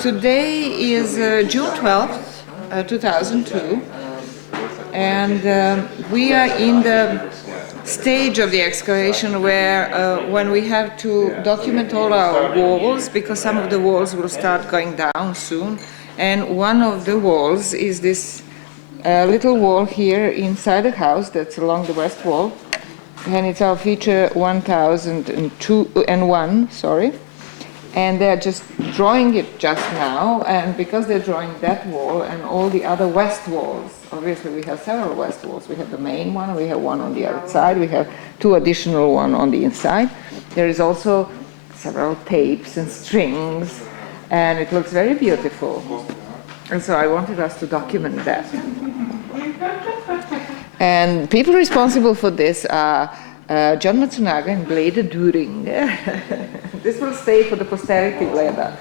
Today is June 12th, 2002, and we are in the stage of the excavation where when we have to document all our walls, because some of the walls will start going down soon, and one of the walls is this little wall here inside the house that's along the west wall, and it's our feature 1001, sorry. And they're just drawing it just now, and because they're drawing that wall and all the other west walls, obviously we have several west walls. We have the main one, we have one on the other side, we have two additional ones on the inside. There is also several tapes and strings, and it looks very beautiful. And so I wanted us to document that. And people responsible for this are John Matsunaga and Bleda During. This will stay for the posterity, Bleda.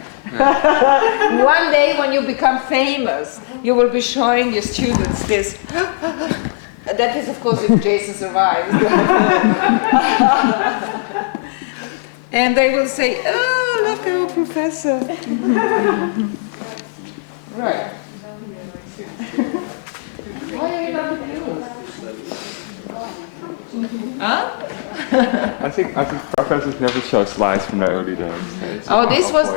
One day when you become famous, you will be showing your students this. That is, of course, if Jason survives. And they will say, oh, look, our professor. Right. Why are you not amused? Huh? I think professors never show slides from the early days. So oh, this was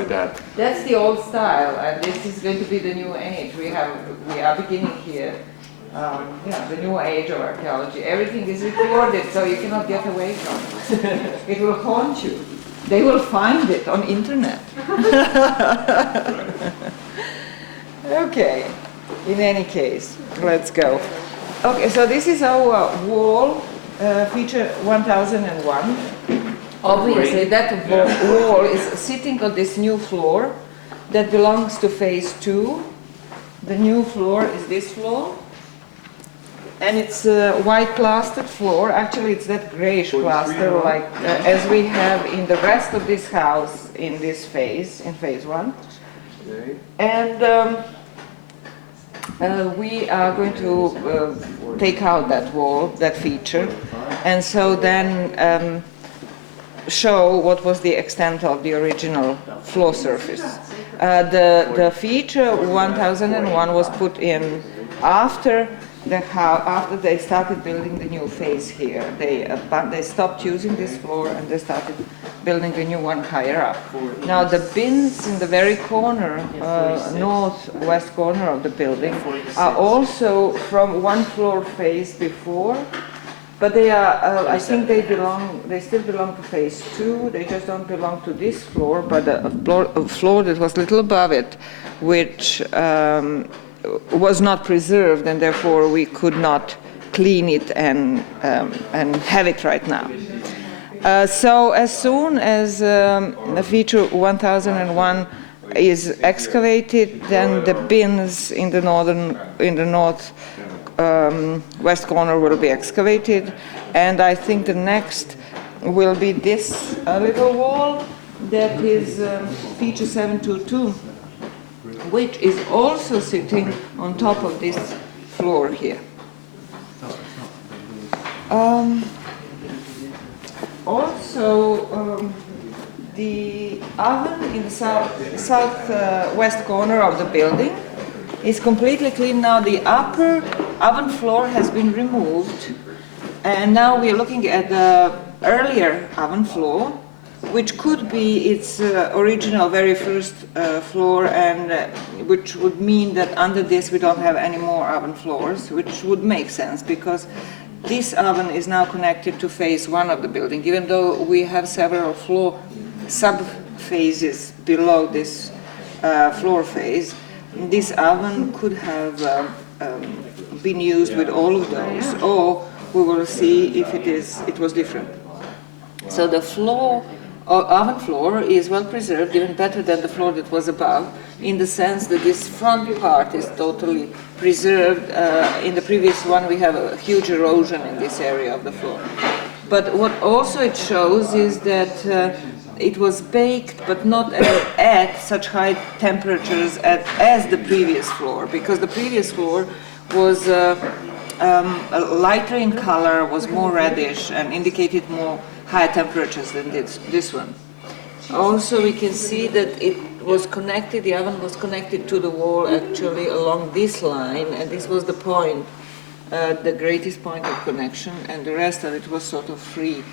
that's the old style, and this is going to be the new age. We are beginning here. The new age of archaeology. Everything is recorded, so you cannot get away from it. It will haunt you. They will find it on internet. Okay. In any case, let's go. Okay, so this is our wall. Feature 1001. Obviously, that wall is sitting on this new floor that belongs to phase 2. The new floor is this floor, and it's a white plastered floor. Actually, it's that grayish plaster, like as we have in the rest of this house in this phase, in phase 1. And we are going to take out that wall, that feature, and so then show what was the extent of the original floor surface. The feature 1001 was put in after they started building the new phase here. They stopped using this floor and they started building the new one higher up. Now the bins in the very corner, northwest corner of the building, are also from one floor phase before, but they are, I think they still belong to phase 2. They just don't belong to this floor, but a floor that was a little above it, which was not preserved, and therefore we could not clean it and have it right now. So as soon as the feature 1001 is excavated, then the bins in the north west corner will be excavated, and I think the next will be this little wall that is feature 722. Which is also sitting on top of this floor here. The oven in the southwest corner of the building is completely clean now. The upper oven floor has been removed, and now we are looking at the earlier oven floor, which could be its original very first floor, and which would mean that under this we don't have any more oven floors, which would make sense because this oven is now connected to phase 1 of the building. Even though we have several floor sub-phases below this floor phase, this oven could have been used with all of those, or we will see if it was different. So the oven floor is well preserved, even better than the floor that was above, in the sense that this front part is totally preserved. In the previous one we have a huge erosion in this area of the floor. But what also it shows is that it was baked, but not at such high temperatures as the previous floor, because the previous floor was lighter in color, was more reddish, and indicated more higher temperatures than this one. Also, we can see that was connected, the oven was connected to the wall actually along this line, and this was the point, the greatest point of connection, and the rest of it was sort of free.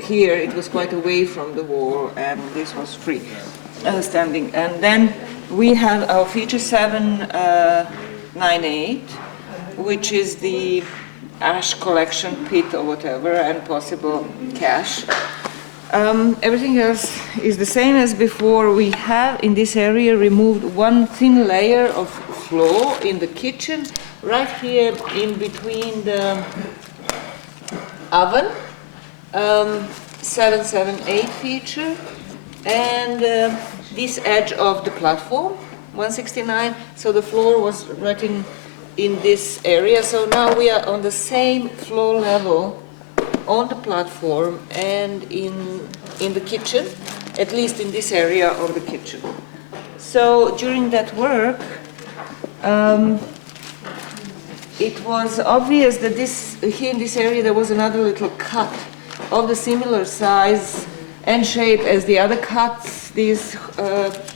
Here it was quite away from the wall, and this was free standing. And then we have our feature 798, which is the ash collection pit or whatever, and possible cache. Everything else is the same as before. We have in this area removed one thin layer of floor in the kitchen, right here in between the oven, 778 feature, and this edge of the platform, 169. So the floor was right in this area. So now we are on the same floor level on the platform and in the kitchen, at least in this area of the kitchen. So during that work, it was obvious that here in this area there was another little cut of the similar size and shape as the other cuts, these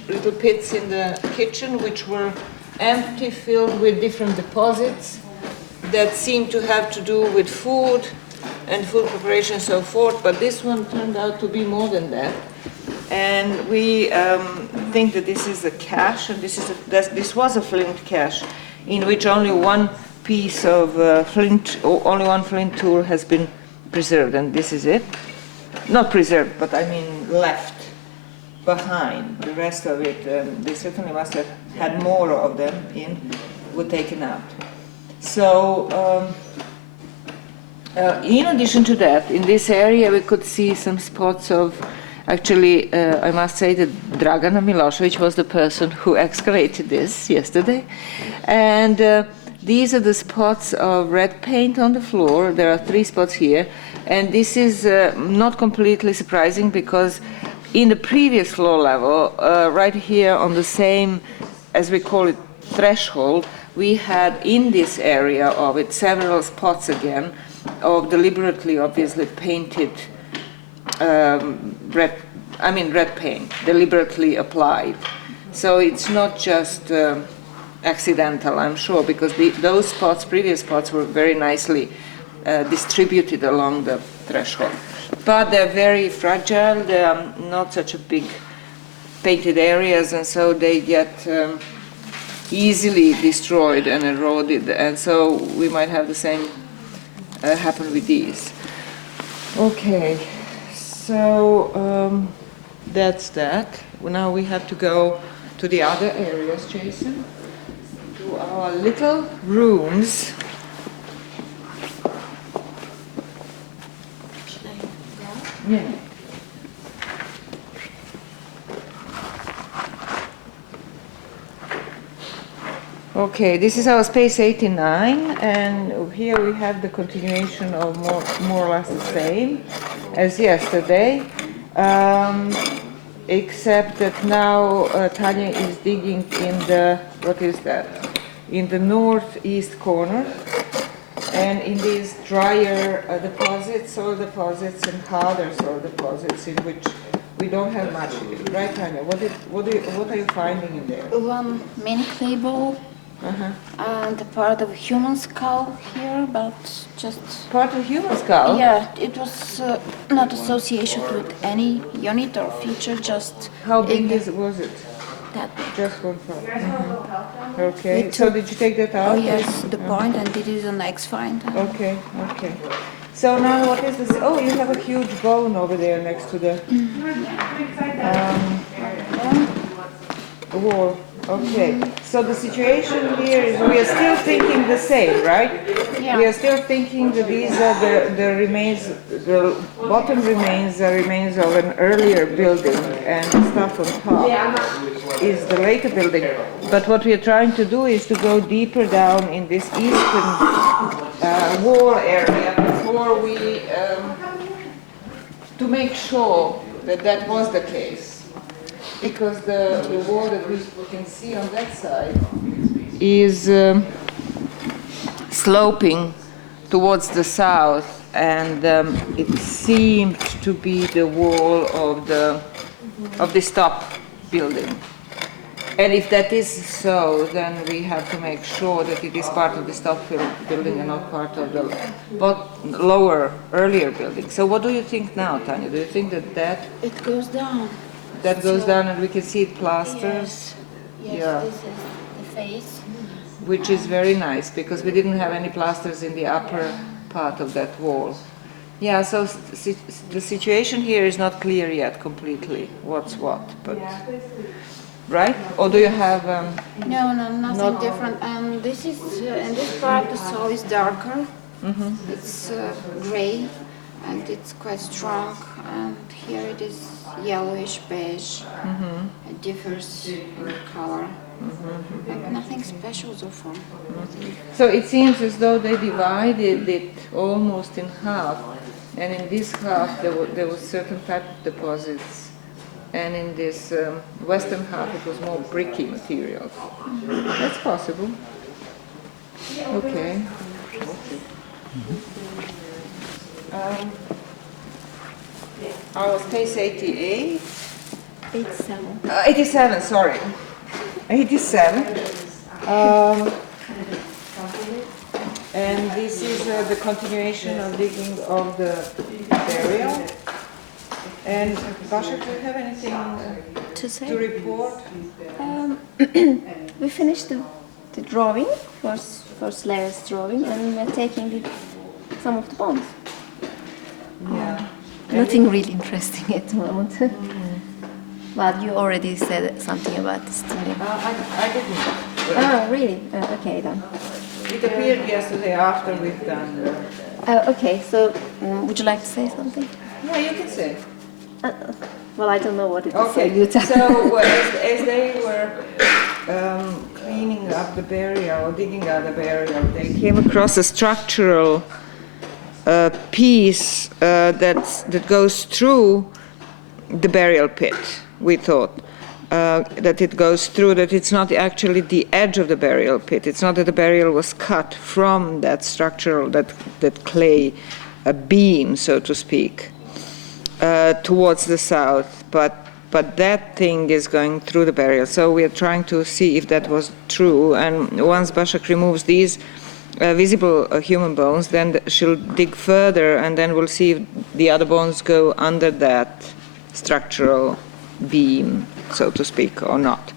little pits in the kitchen, which were empty, filled with different deposits that seemed to have to do with food and food preparation and so forth, but this one turned out to be more than that. And we think that this is a cache, and this was a flint cache in which only one piece of flint, or only one flint tool has been preserved, and this is it. Not preserved, but I mean left behind. The rest of it, they certainly must have had more of them were taken out. So in addition to that, in this area we could see some spots of, actually I must say that Dragana Milosevic was the person who excavated this yesterday, and these are the spots of red paint on the floor. There are 3 spots here, and this is not completely surprising because in the previous floor level, right here on the same, as we call it, threshold, we had in this area of it several spots again of deliberately, obviously painted red paint, deliberately applied. So it's not just accidental, I'm sure, because those spots, previous spots, were very nicely distributed along the threshold. But they're very fragile, they are not such a big painted areas, and so they get easily destroyed and eroded, and so we might have the same happen with these. Okay, so that's that. Now we have to go to the other areas, Jason, to our little rooms. Yeah. Okay, this is our space 89, and here we have the continuation of more or less the same as yesterday, except that now Tanya is digging in the, what is that? In the northeast corner, and in these drier deposits, soil deposits, and harder soil deposits, in which we don't have much. Right, Tanya? What are you finding in there? One mini clay ball. And a part of a human skull here, but just... Part of human skull? Yeah, it was not associated with any unit or feature, just... How big was it? That big. Just one part. Okay, so did you take that out? Oh yes, the point, and it is an X-find. Okay. So now what is this? Oh, you have a huge bone over there next to the wall. Okay, so the situation here is we are still thinking the same, right? Yeah. We are still thinking that these are the remains, the bottom remains are remains of an earlier building, and the stuff on top is the later building. But what we are trying to do is to go deeper down in this eastern wall area before we, to make sure that that was the case. Because the wall that we can see on that side is sloping towards the south, and it seemed to be the wall of this top building. And if that is so, then we have to make sure that it is part of the stop-fill building and not part of the lower, earlier building. So what do you think now, Tanya? Do you think that It goes down. that goes down and we can see it plasters? Yes, Yeah. this is the face. Which is very nice, because we didn't have any plasters in the upper part of that wall. Yeah, so the situation here is not clear yet completely, what's what, but... Right? Or do you have... No, nothing different. And this is, in this part the soil is darker. It's gray and it's quite strong. And here it is yellowish beige. It differs in color. But nothing special so far. So it seems as though they divided it almost in half. And in this half there was certain type of deposits. And in this western half it was more bricky material. That's possible. Okay. Our space 88? 87. 87, sorry. 87. And this is the continuation of digging of the burial. And Basha, do you have anything To say? to report? We finished the drawing, first layer's drawing, and we're taking some of the bones. Yeah. Nothing really interesting at the moment. Well, you already said something about this to me. I didn't. Oh, really? Okay, then. It appeared yesterday after we've done. Okay, so would you like to say something? Yeah, you can say. Well, I don't know what it is. Okay, You tell. so as they were cleaning up the burial, or digging out the burial, they came across a structural piece that goes through the burial pit, we thought. That it goes through, that it's not actually the edge of the burial pit. It's not that the burial was cut from that structural, that clay beam, so to speak, towards the south, but that thing is going through the burial. So we are trying to see if that was true, and once Bashak removes these visible human bones, then she'll dig further, and then we'll see if the other bones go under that structural beam, so to speak, or not.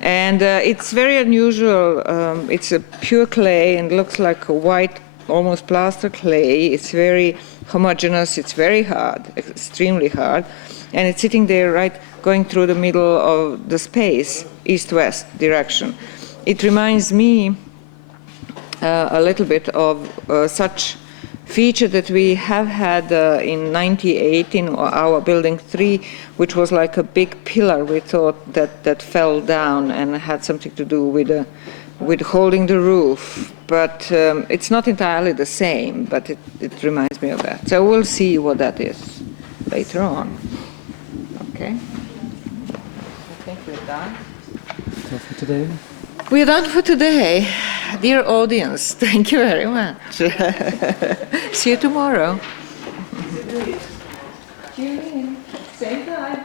And it's very unusual. It's a pure clay and looks like a white, almost plaster clay. It's very homogeneous. It's very hard, extremely hard. And it's sitting there right going through the middle of the space, east-west direction. It reminds me a little bit of such feature that we have had in 98 in our building 3, which was like a big pillar, we thought, that fell down and had something to do with holding the roof. But it's not entirely the same, but it reminds me of that. So we'll see what that is later on. Okay? I think we're done. So for today? We're done for today. Dear audience, thank you very much. See you tomorrow. Tune in, same time.